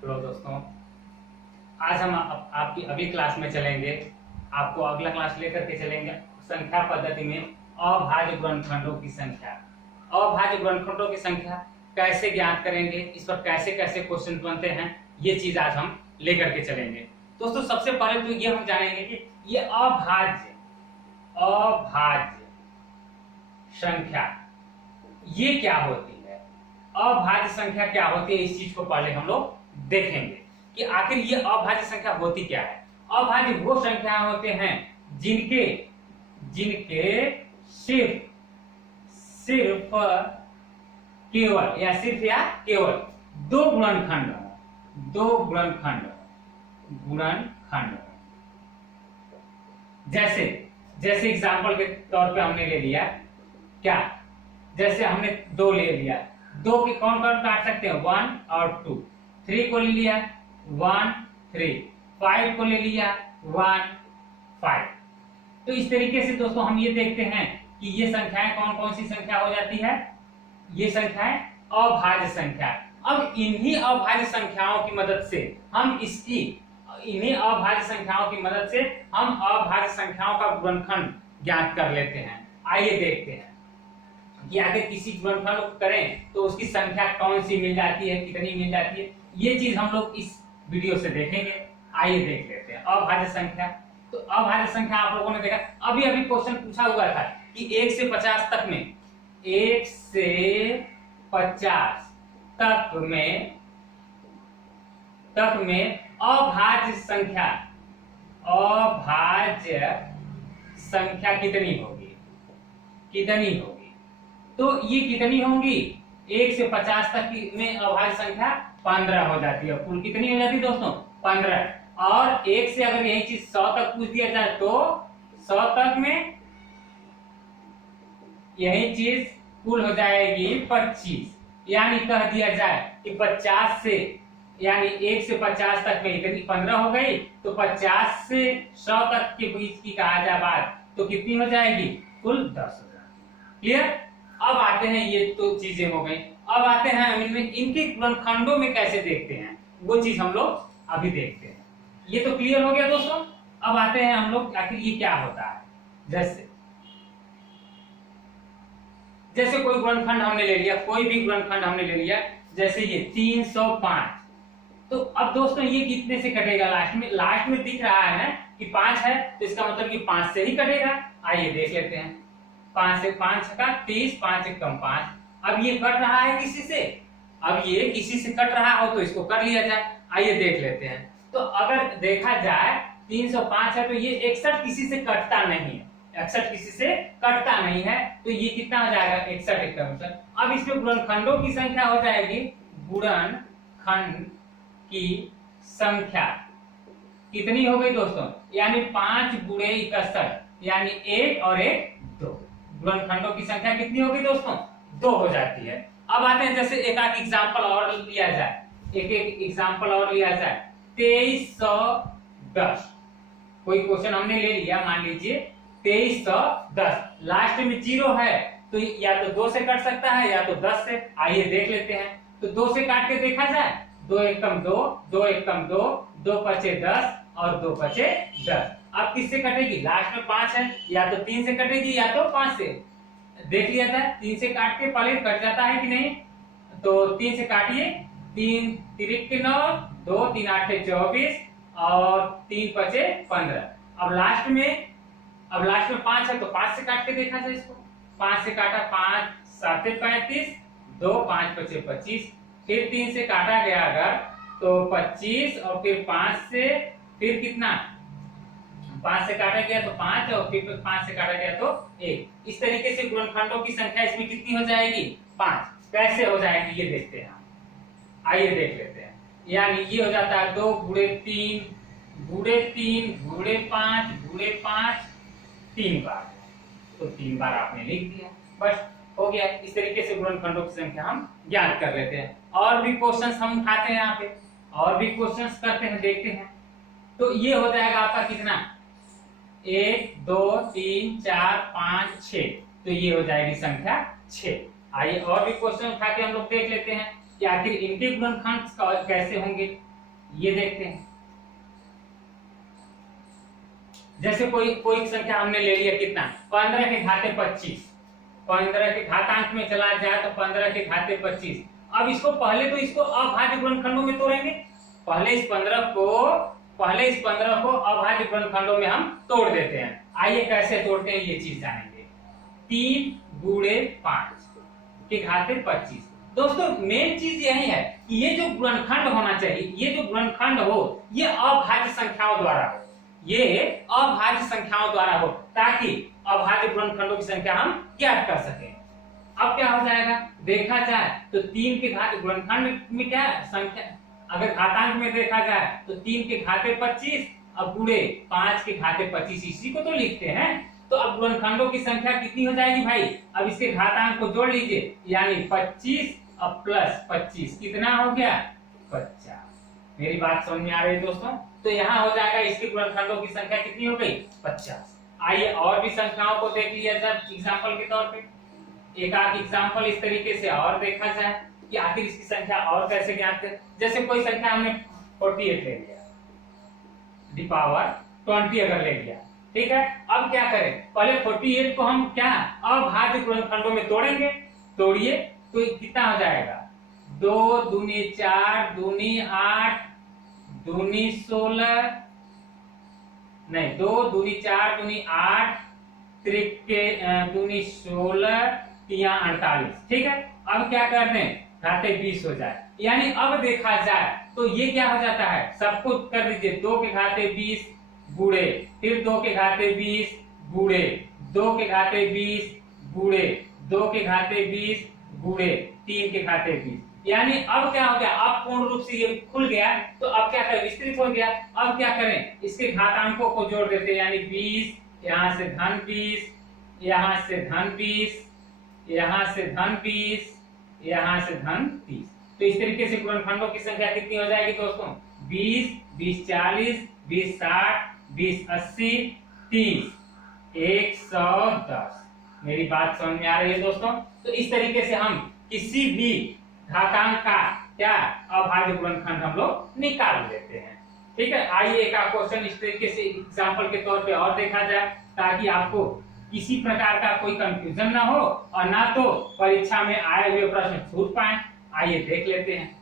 Hello दोस्तों, आज हम आपकी अगली क्लास में चलेंगे। आपको अगला क्लास लेकर के चलेंगे संख्या पद्धति में अभाज्य गुणनखंडों की संख्या। अभाज्य गुणनखंडों की संख्या कैसे ज्ञात करेंगे, इस पर कैसे कैसे क्वेश्चन बनते हैं, ये चीज आज हम लेकर के चलेंगे। दोस्तों सबसे पहले तो ये हम जानेंगे कि ये अभाज्य संख्या ये क्या होती है। अभाज्य संख्या क्या होती है, इस चीज को पहले हम लोग देखेंगे कि आखिर ये अभाज्य संख्या होती क्या है। अभाज्य वो संख्या होते हैं जिनके सिर्फ केवल दो गुणनखंड जैसे एग्जांपल के तौर पे हमने ले लिया क्या, जैसे हमने दो ले लिया, दो के कौन कौन काट सकते हैं, 1 और 2, 3 को ले लिया 1 3, 5 को ले लिया 1 5। तो इस तरीके से दोस्तों हम ये देखते हैं कि ये संख्याएं कौन कौन सी संख्या हो जाती है, ये संख्याएं अभाज्य संख्या। अब इन्हीं अभाज्य संख्याओं की मदद से हम अभाज्य संख्याओं का गुणनखंड ज्ञात कर लेते हैं। आइए देखते हैं कि आगे किसी गुणनखंड को करें तो उसकी संख्या कौन सी मिल जाती है, कितनी मिल जाती है, ये चीज हम लोग इस वीडियो से देखेंगे। आइए देख लेते हैं अभाज्य संख्या। तो अभाज्य संख्या आप लोगों ने देखा, अभी क्वेश्चन पूछा हुआ था कि 1 से 50 तक में, 1 से 50 तक में अभाज्य संख्या कितनी होगी। तो ये कितनी होंगी, 1 से 50 तक में अभाज्य संख्या 15 हो जाती है। कुल कितनी हो जाती है दोस्तों, 15। और 1 से अगर यही चीज 100 तक पूछ दिया जाए तो 100 तक में यही चीज कुल हो जाएगी 25। यानी कह दिया जाए कि 50 से, यानी 1 से 50 तक में इतनी 15 हो गई, तो 50 से 100 तक के बीच की कहा जाए बात तो कितनी हो जाएगी, कुल 10 हो जाएगी। क्लियर। अब आते हैं, ये तो चीजें हो गई, अब आते हैं हम इनमें इनके गुणनखंडों में कैसे देखते हैं, वो चीज हम लोग अभी देखते हैं। ये तो क्लियर हो गया दोस्तों। अब आते हैं हम लोग आखिर ये क्या होता है। जैसे कोई गुणनखंड हमने ले लिया, कोई भी गुणनखंड हमने ले लिया, जैसे ये 305। तो अब दोस्तों ये कितने से कटेगा, लास्ट में दिख रहा है ना कि 5 है, तो इसका मतलब ये 5 से ही कटेगा। आइए देख लेते हैं, 5 से 5 का 30, 5 से कम 5। अब ये कट रहा है किसी से, अब ये किसी से कट रहा हो तो इसको कर लिया जाए। आइए देख लेते हैं। तो अगर देखा जाए 305 है तो ये 61 किसी से कटता नहीं है, 61 किसी से कटता नहीं है, तो ये कितना हो जाएगा, 61। अब इसमें गुणनखंडों की संख्या हो जाएगी, गुणनखंड की संख्या कितनी हो गई दोस्तों, यानी 5 गुणे 61, यानी 1 और 1 2। गुणनखंडों की संख्या कितनी होगी दोस्तों, 2 हो जाती है। अब आते हैं, जैसे एक एग्जांपल और लिया जाए, एक एग्जांपल और लिया जाए, 2310। कोई क्वेश्चन हमने ले लिया, मान लीजिए 2310, लास्ट में 0 है तो या तो 2 से कट सकता है या तो 10 से। आइए देख लेते हैं। तो 2 से काट के देखा जाए, 2 1 कम 2, 2 1 कम 2, 2 पचे 10 और 2 पचे 10। अब किससे कटेगी, लास्ट में 5 है, या तो 3 से कटेगी या तो 5 से। देख लिया जाए, 3 से काट के पहले कट जाता है कि नहीं, तो 3 से काटिए, 3 तिरिक 9, 2 3 8 24 और 3 पचे 15। अब लास्ट में 5 है तो 5 से काट के देखा जाए इसको, 5 से काटा, 5 7 35, 2 5 पचे 25, फिर 3 से काटा गया अगर तो 25 और फिर 5 से, फिर कितना, 5 से काटा गया तो 5 और फिर 5 से काटा गया तो 1। इस तरीके से गुणनखंडों की संख्या इसमें कितनी हो जाएगी, 5। कैसे हो जाएगी ये देखते हैं, आइए देख लेते हैं। यानी ये हो जाता है 2 गुणे 3 गुणे 3 गुणे 5 गुणे 5, 3 बार, तो 3 बार आपने लिख दिया, बस हो गया। इस तरीके से गुणनखंडों की संख्या हम ज्ञात कर लेते हैं। और भी क्वेश्चंस हम उठाते हैं यहाँ पे, और भी क्वेश्चंस करते हैं, देखते हैं। तो ये हो जाएगा आपका कितना, 1 2 3 4 5 6, तो ये हो जाएगी संख्या 6। आइए और भी क्वेश्चन उठा के हम लोग देख लेते हैं कि आखिर इनके गुणनखंड कैसे होंगे। ये देखते हैं, जैसे कोई संख्या हमने ले लिया कितना, 15 के घाते 25, 15 के घातांक में चला जाए तो 15 के घाते 25। अब इसको पहले तो इसको अभाज्य गुणनखंडों में तोड़ेंगे, पहले इस 15 को अभाज्य गुणनखंडों में हम तोड़ देते हैं। आइए कैसे तोड़ते हैं ये चीज जानेंगे। 3 गुणे 5 के घाते 25। दोस्तों मेन चीज यही है कि ये जो गुणनखंड होना चाहिए, ये जो गुणनखंड हो ये अभाज्य संख्याओं द्वारा हो, ये अभाज्य संख्याओं द्वारा हो, ताकि अभाज्य गुणनखंडों की संख्या हम ज्ञात कर सके। अब क्या हो जाएगा, देखा जाए तो 3 के घात गुणनखंड में क्या संख्या, अगर घातांक में देखा जाए तो 3 के घाते 25 अब गुणे 5 के घाते 25, इसी को तो लिखते हैं। तो अब गुणनखंडों की संख्या कितनी हो जाएगी भाई, अब इसके घातांक को जोड़ लीजिए, यानी 25 अब प्लस 25 कितना हो गया, 50। मेरी बात समझ में आ रही है दोस्तों? तो यहाँ हो जाएगा इसके गुणनखंडों की संख्या कितनी हो गई, 50। आइए और भी संख्याओं को देख लिया जाए एग्जाम्पल के तौर पे। एक आध एग्जाम्पल इस तरीके से और देखा जाए कि आखिर इसकी संख्या और कैसे ज्ञात करें। जैसे कोई संख्या हमने 48 ले लिया, दी पावर 20 अगर ले लिया, ठीक है। अब क्या करें, पहले 48 को हम क्या अभाज्य गुणनखंडों में तोड़ेंगे। तोड़िए तो कितना हो जाएगा, 2 दूनी 4 दूनी 8 दूनी 16, नहीं 2 दूनी 4 दूनी 8 त्रिके दूनी 16 तिया 48, ठीक है। अब क्या कर दें, घाते 20 हो जाए, यानी अब देखा जाए तो ये क्या हो जाता है, सब कुछ कर दीजिए, 2 के घाते 20 गुणे, फिर 2 के घाते 20 गुणे, 2 के घाते 20 गुणे, 2 के घाते 20 गुणे, 3 के घाते 20, यानी अब क्या हो गया, अब पूर्ण रूप से ये खुल गया। तो अब क्या करें, विस्तृत हो गया। अब क्या करें, इसके घातांकों को जोड़ देते हैं, यानी 20, यहाँ से धन 20, यहाँ से धन 20, यहाँ से धन 20, यहाँ से धन 30। तो इस तरीके से गुणनखंडों की संख्या कितनी हो जाएगी दोस्तों, 20, 20 40, 20 60, 20 80, 30, 110। मेरी बात समझ में आ रही है दोस्तों? तो इस तरीके से हम किसी भी घातांक का क्या अभाज्य गुणनखंड हम लोग निकाल लेते हैं, ठीक है। आइए एक क्वेश्चन इस तरीके से एग्जांपल के तौर पे और देखा जाए, ताकि आपको किसी प्रकार का कोई कंफ्यूजन ना हो और ना तो परीक्षा में आए हुए प्रश्न छूट पाए। आइए देख लेते हैं।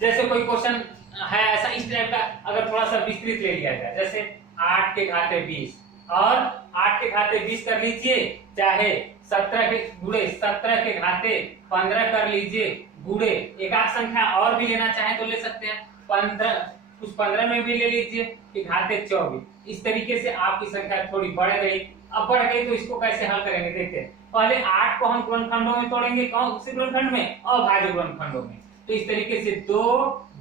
जैसे कोई क्वेश्चन है ऐसा इस टाइप का, अगर थोड़ा सा विस्तृत ले लिया जाए, जैसे 8 के घाते 20 और 8 के घाते 20 कर लीजिए, चाहे 17 के गुणे 17 के घाते 15 कर लीजिए, गुणे एक आध संख्या और भी लेना चाहे तो ले सकते हैं, 15 कुछ 15 में भी ले लीजिए कि घाते 24। इस तरीके से आपकी संख्या थोड़ी बढ़ गई। अब बढ़ गई तो इसको कैसे हल करेंगे, देखते हैं। पहले 8 को हम गुणनखंडों में तोड़ेंगे, कौन से गुणनखंड में, अभाज्य गुणनखंडों में। तो इस तरीके से 2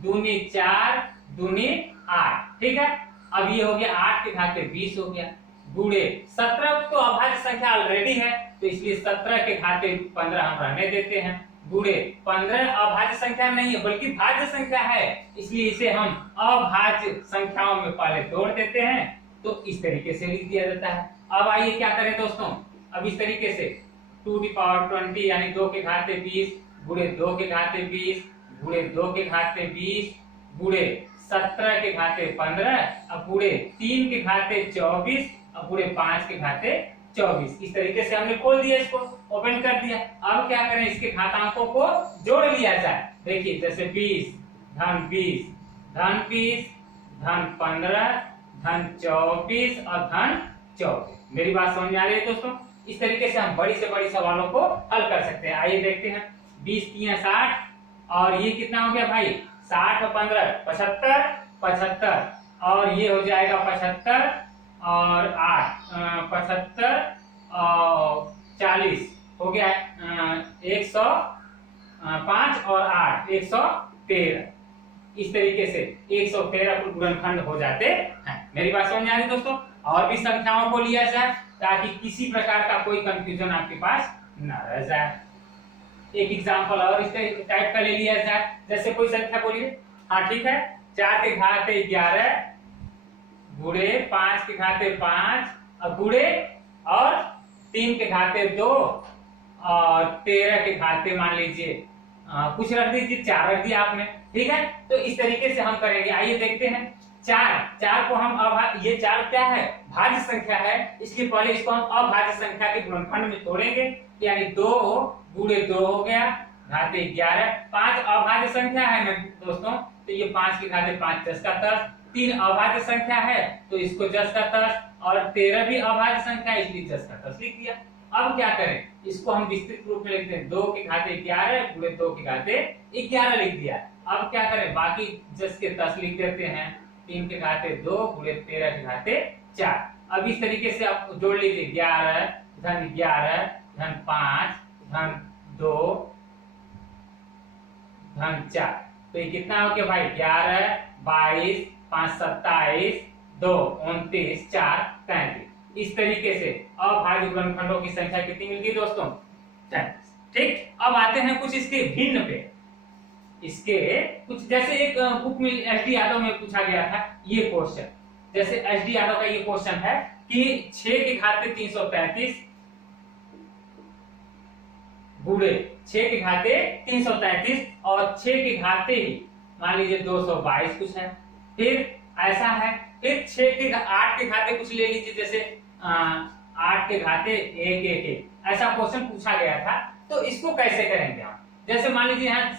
दूनी 4 दूनी 8, ठीक है। अब ये हो गया 8 के घाते 20 हो गया, गुणे 17 तो अभाज्य संख्या ऑलरेडी है, तो इसलिए 17 के घाते 15 हम रहने देते हैं, गुणे 15 अभाज्य संख्या नहीं है बल्कि भाज्य संख्या है, इसलिए इसे हम अभाज्य संख्याओं में पहले तोड़ देते हैं। तो इस तरीके से लिख दिया जाता है। अब आइए क्या करें दोस्तों, अब इस तरीके से 2 की पावर 20 यानी 2 के घाते 20 गुणे 2 के घाते 20 गुणे 2 के घाते 20 गुणे 17 के घाते 15 अब गुणे 3 के घाते 24 अब गुणे 5 के घाते 24। इस तरीके से हमने खोल दिया, इसको ओपन कर दिया। अब क्या करें, इसके घातांकों को जोड़ लिया जाए। देखिए जैसे 20 धन 20 धन 20 धन 15 धन 24 और धन 24। मेरी बात समझ में आ रही है दोस्तों? इस तरीके से हम बड़ी से बड़ी सवालों को हल कर सकते हैं। आइए देखते हैं। 20 3 60 और ये कितना हो गया भाई, 60 और 15 75 75 और ये हो जाएगा 75 और 8 75 और 40 हो गया 105 और 8 113। इस तरीके से 113 गुणनखंड हो जाते हैं। मेरी बात समझ आ रही है दोस्तों? और भी संख्याओं को लिया जाए ताकि किसी प्रकार का कोई कंफ्यूजन आपके पास न रह जाए। एक एग्जांपल और इस टाइप का ले लिया जाए। जैसे कोई संख्या बोलिए, हाँ ठीक है, 4 के घाते 11 गुणे 5 के घाते 5 और गुणे और 3 के घाते 2 और 13 के घाते मान लीजिए कुछ रख दीजिए, 4 रख दिया आपने, ठीक है। तो इस तरीके से हम करेंगे। आइए देखते हैं। 4 को हम ये 4 क्या है, भाज्य संख्या है, इसलिए पहले इसको हम अभाज्य संख्या के गुणनखंड में तोड़ेंगे, यानी 2 गुणे 2 हो गया, घाते 11। 5 अभाज्य संख्या है ना दोस्तों, तो ये 5 की घाते 5 10 का 10। 3 अभाज्य संख्या है तो इसको 10 का 10, और 13 भी अभाज्य संख्या है इसलिए 10 का 10 लिख दिया। अब क्या करें, इसको हम विस्तृत रूप में लिखते हैं। 2 के घाते 11 गुणे 2 के घाते 11 लिख दिया। अब क्या करें, बाकी 10 के 10 लिख देते हैं। 3 के घाते 2 गुणे 13 के घाते 4। अब इस तरीके से आप जोड़ लीजिए, 11 धन 11 धन 5 धन 2 धन 4। तो ये कितना हो गया भाई, 11 22 5 27 2 29 4 33। इस तरीके से अभाज्य गुणनखंडों की संख्या कितनी मिल गई दोस्तों, 33। ठीक, अब आते हैं कुछ इसके भिन्न पे। इसके कुछ जैसे एक बुक में एसडी यादव में पूछा गया था ये क्वेश्चन। जैसे एसडी यादव का ये क्वेश्चन है कि 6 के घाते 333 गुणे 6 के घाते 333 और 6 के घाते ही मान लीजिए 222 कुछ है। फिर ऐसा है, फिर 8 के घाते कुछ ले लीजिए, जैसे 8 के घाते 1 1 1, ऐसा क्वेश्चन पूछा गया था। तो इसको कैसे करेंगे हम, जैसे मान लीजिए यहाँ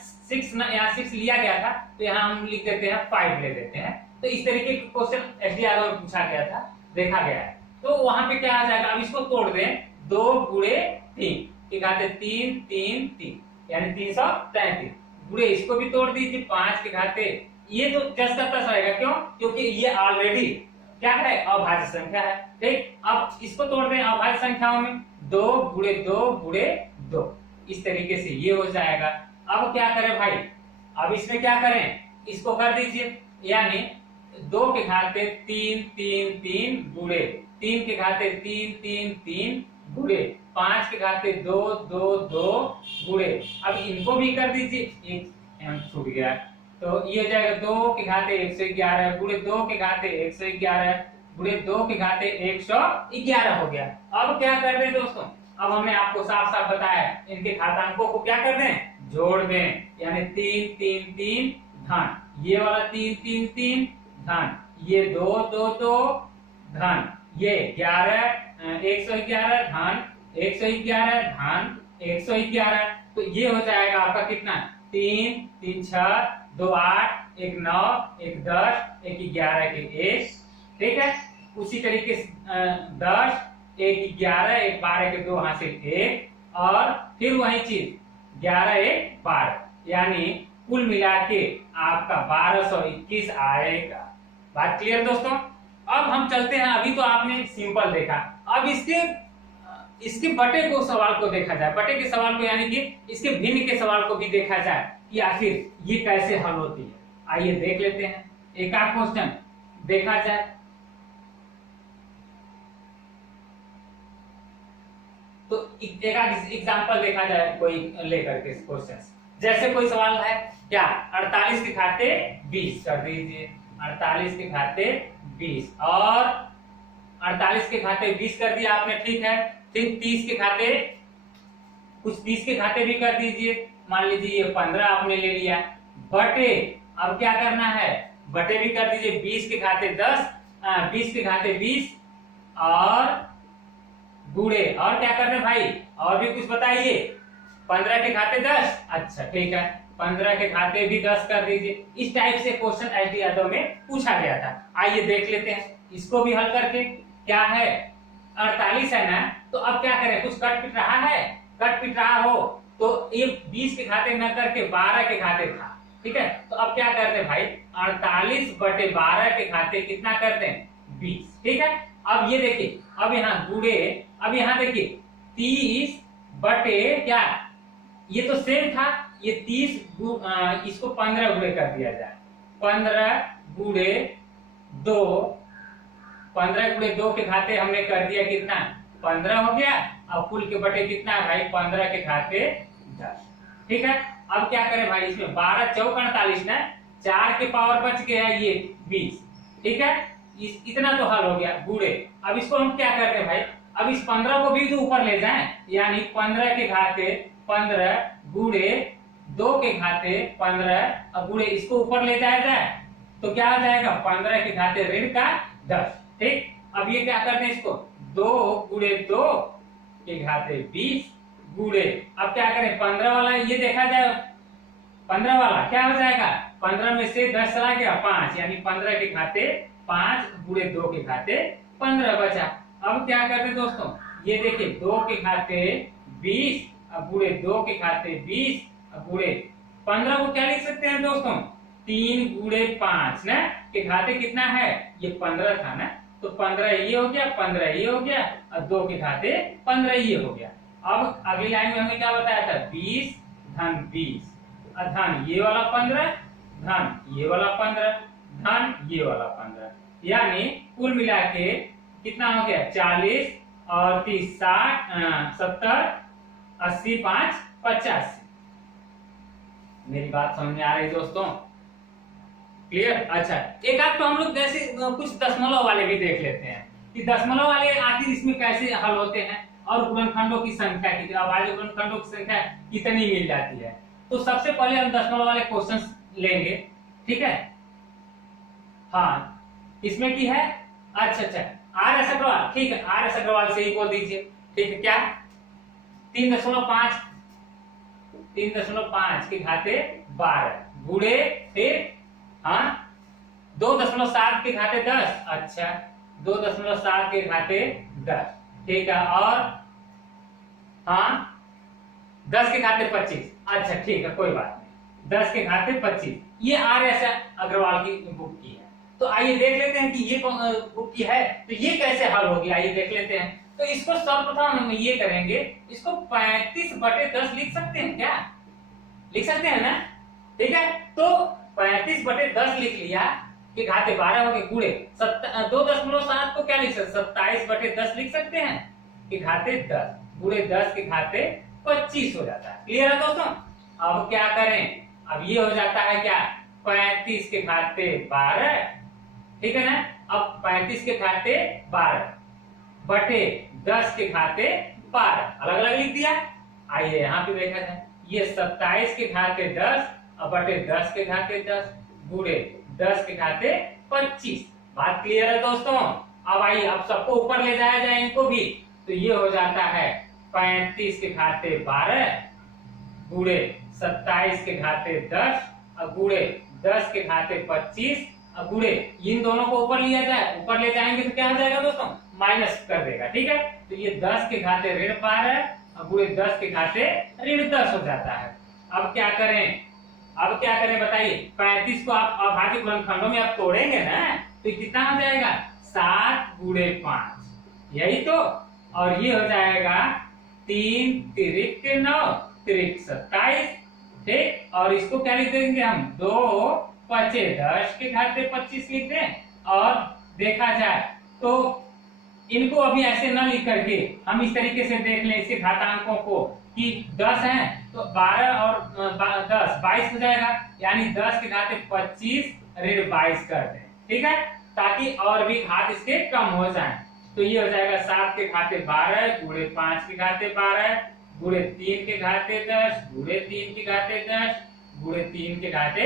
6 लिया गया था, तो यहाँ हम लिख देते हैं 5 ले देते हैं। तो इस तरीके का क्वेश्चन एसडी यादव में पूछा गया था, देखा गया है। तो वहां पे क्या आ जाएगा, अब इसको तोड़ दें। 2 गुणे 3 के घाते 3 3 3 यानी 333 गुणे, इसको भी तोड़ दीजिए। 5 के घाते, ये तो 10 का 10 रहेगा, क्यों, क्योंकि ये ऑलरेडी क्या है, अभाज्य संख्या है। ठीक, अब इसको तोड़ दें अभाज्य संख्याओं में। 2 गुणे 2 गुणे 2, इस तरीके से ये हो जाएगा। अब क्या करें भाई, अब इसमें क्या करें, इसको कर दीजिए, यानी 2 के घाते 3 3 3 गुणे 3 के घाते 3 3 3 गुणे 5 के घाते 2 2 2 गुणे, अब इनको भी कर दीजिए, एक छूट गया, तो ये हो जाएगा 2 के घाते 111 गुणे 2 के घाते 111 गुणे 2 के घाते 111 हो गया। अब क्या कर दें दोस्तों, अब हमने आपको साफ साफ बताया, इनके घातांकों को क्या कर दें, जोड़ दें, यानी 3 3 3 धन ये वाला 3 3 3 धन ये 2 2 2 धन ये 11 111 धन 111 धन 111। तो ये हो जाएगा आपका कितना, 3 3 6 2 8 1 9 1 10 1 11 के 1। ठीक है, उसी तरीके से 10 1 11 1 12 के 2 हासिल 1, और फिर वही चीज 11 1 12, यानी कुल मिला के आपका 1221 आएगा। बात क्लियर दोस्तों। अब हम चलते हैं, अभी तो आपने सिंपल देखा, अब इसके बटे को सवाल को देखा जाए, बटे के सवाल को यानी कि इसके भिन्न के सवाल को भी देखा जाए कि आखिर ये कैसे हल होती है। आइए देख लेते हैं, एक आध क्वेश्चन देखा जाए। तो एक एग्जांपल देखा जाए कोई लेकर के क्वेश्चन। जैसे कोई सवाल है क्या, 48 के घाते 20 कर दीजिए, 48 के घाते 20, और 48 के घाते 20 कर दिया आपने, ठीक है। फिर 30 के घाते, कुछ 30 के घाते भी कर दीजिए, मान लीजिए ये 15 आपने ले लिया, बटे अब क्या करना है, बटे भी कर दीजिए 20 के घाते 10, 20 के घाते 20, और गुणे, और क्या करना भाई, और भी कुछ बताइए, 15 के घाते 10, अच्छा ठीक है, 15 के घाते भी 10 कर दीजिए। इस टाइप से क्वेश्चन एसडी यादव में पूछा गया था। आइए देख लेते हैं इसको भी हल करके। क्या है, 48 है ना, तो अब क्या करें, कुछ कट पिट रहा है, कट पिट रहा हो तो ये 20 के घाते न करके 12 के घाते था, ठीक है। तो अब क्या करते हैं भाई, 48 बटे 12 के घाते कितना करते हैं, 20, ठीक है। अब ये देखिए, अब यहाँ गुणे, अब यहाँ देखिए 30 बटे क्या, ये तो सेम था, ये 30 इसको 15 गुणे कर दिया जाए, 15 गुणे 2, 15 गुणे 2 के घाते हमने कर दिया कितना, 15 हो गया। अब कुल के बटे कितना है भाई, 15 के घाते 10, ठीक है। अब क्या करें भाई, इसमें 12 चौक 48 ना, 4 के पावर बच गया ये 20, ठीक है। इतना तो हल हो गया, गुणे। अब इसको हम क्या करते हैं भाई, अब इस 15 को भी तो ऊपर ले जाएं, यानी 15 के घाते 15 गुणे 2 के घाते 15, अब गुणे इसको ऊपर ले जाया जाए तो क्या हो जाएगा 15 के घाते ऋण का 10। ठीक, अब ये क्या करते हैं इसको 2 गुणे 2 के घाते 20 गुणे, अब क्या करें 15 वाला ये देखा जाए 15 वाला क्या हो जाएगा 15 में से 10 चला गया 5, यानी 15 के घाते 5 गुणे 2 के घाते 15 बचा। अब क्या करते हैं दोस्तों, ये देखिए 2 के घाते 20 अब गुणे 2 के घाते 20 अब गुणे 15 को क्या लिख सकते हैं दोस्तों 3 गुणे 5 ना के घाते कितना है ये 15 था ना, तो 15 ये हो गया 15 ये हो गया और 2 के घाते 15 ये हो गया। अब अगली लाइन में हमने क्या बताया था 20 धन 20 और धन ये वाला 15 धन ये वाला 15 धन ये वाला 15, यानी कुल मिला के कितना हो गया 40 और 30 60 70 80 5 85। मेरी बात समझ में आ रही दोस्तों, क्लियर। अच्छा, एक आध तो हम लोग जैसे कुछ दशमलव वाले भी देख लेते हैं कि दशमलव वाले आखिर इसमें कैसे हल होते हैं और गुणनखंडों की संख्या कितनी, अभाज्य गुणनखंडों की संख्या कितनी मिल जाती है। तो सबसे पहले हम दशमलव वाले क्वेश्चंस लेंगे, ठीक है। हाँ, इसमें की है अच्छा आर एस अग्रवाल, ठीक है आर एस अग्रवाल से ही बोल दीजिए, ठीक है। क्या 3.5 के घाते 12 गुणे फिर हाँ 2.7 के घाते 10, अच्छा 2.7 के घाते 10, ठीक है। और हाँ 10 के घाते 25, अच्छा ठीक है कोई बात नहीं 10 के घाते 25, ये आर एस अग्रवाल की बुक की है। तो आइए देख लेते हैं कि ये बुक की है तो ये कैसे हल होगी, आइए देख लेते हैं। तो इसको सर्वप्रथम हम ये करेंगे, इसको 35/10 लिख सकते हैं क्या, लिख सकते हैं ना, ठीक है। तो 35/10 लिख लिया कि घाते 12 हो गए गुणे 2.7 को क्या लिख सकते 27/10 लिख सकते हैं कि घाते 10 गुणे 10 के घाते 25 हो जाता है। क्लियर है दोस्तों। अब क्या करें, अब ये हो जाता है क्या 35 के घाते 12, ठीक है ना। अब 35 के घाते 12 बटे 10 के घाते 12 अलग अलग लिख दिया। आइए यहाँ पे देखा जाए, ये 27 के घाते 10 और बटे 10 के घाते 10 गुणे 10 के घाते 25। बात क्लियर है दोस्तों। अब आइए अब सबको ऊपर ले जाया जाए इनको भी, तो ये हो जाता है 35 के घाते 12 गुणे 27 के घाते 10 और गुणे 10 के घाते 25 और गुणे इन दोनों को ऊपर लिया जाए, ऊपर ले जाएंगे तो क्या हो जाएगा दोस्तों माइनस कर देगा, ठीक है। तो ये 10 के घाते ऋण 12 और गुणे 10 के घाते ऋण 10 हो जाता है। अब क्या करें बताइए, 35 को आप अभाज्य गुणनखंडों में आप तोड़ेंगे ना तो कितना हो जाएगा 7 गुणे 5, यही तो। और ये हो जाएगा 3 तिरिक 9 तिरिक 27, ठीक। और इसको क्या लिख देंगे हम 2 पचे 10 के घाते 25 लिख दें। और देखा जाए तो इनको अभी ऐसे न लिख करके हम इस तरीके से देख लें इसके घातांकों को कि 10 है तो 12 और 10 22 हो जाएगा, यानी 10 के घाते 25 ऋण 22 कर दें, ठीक है, ताकि और भी घात इसके कम हो जाएं। तो ये हो जाएगा 7 के घाते 12 गुणे 5 के घाते 12 गुणे 3 के घाते 10 गुणे 3 के घाते 10 गुणे 3 के घाते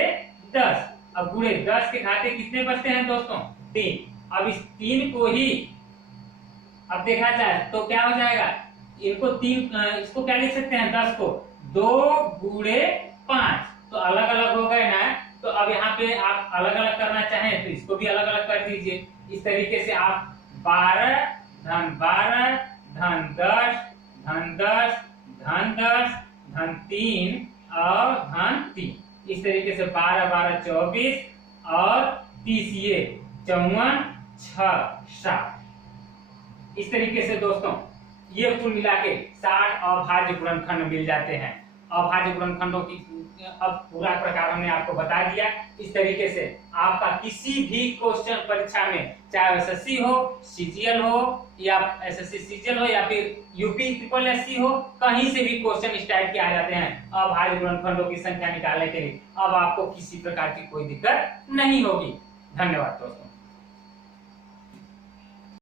10। अब गुणे 10 के घाते कितने बचते हैं दोस्तों 3। अब इस 3 को ही अब देखा जाए तो क्या हो जाएगा, इनको 3 इसको क्या लिख सकते हैं 10 को 2 गुणे 5, तो अलग अलग हो गए ना। तो अब यहाँ पे आप अलग अलग करना चाहें तो इसको भी अलग अलग कर दीजिए। इस तरीके से आप 12 धन 12 धन 10 धन 10 धन 10 धन 3 और धन 3, इस तरीके से 12 12 24 और 30 ये 54 6 7, इस तरीके से दोस्तों ये कुल मिला के 60 अभाज्य गुणनखंड मिल जाते हैं। अभाज्य गुणनखंडों की अब पूरा प्रकार हमने आपको बता दिया। इस तरीके से आपका किसी भी क्वेश्चन परीक्षा में, चाहे एसएससी हो, सीजीएल हो या एसएससी सीजीएल हो या फिर यूपी ट्रिपल एससी हो, कहीं से भी क्वेश्चन इस टाइप के आ जाते हैं अभाज्य गुणनखंडों की संख्या निकालने के लिए। अब आपको किसी प्रकार की कोई दिक्कत नहीं होगी। धन्यवाद दोस्तों।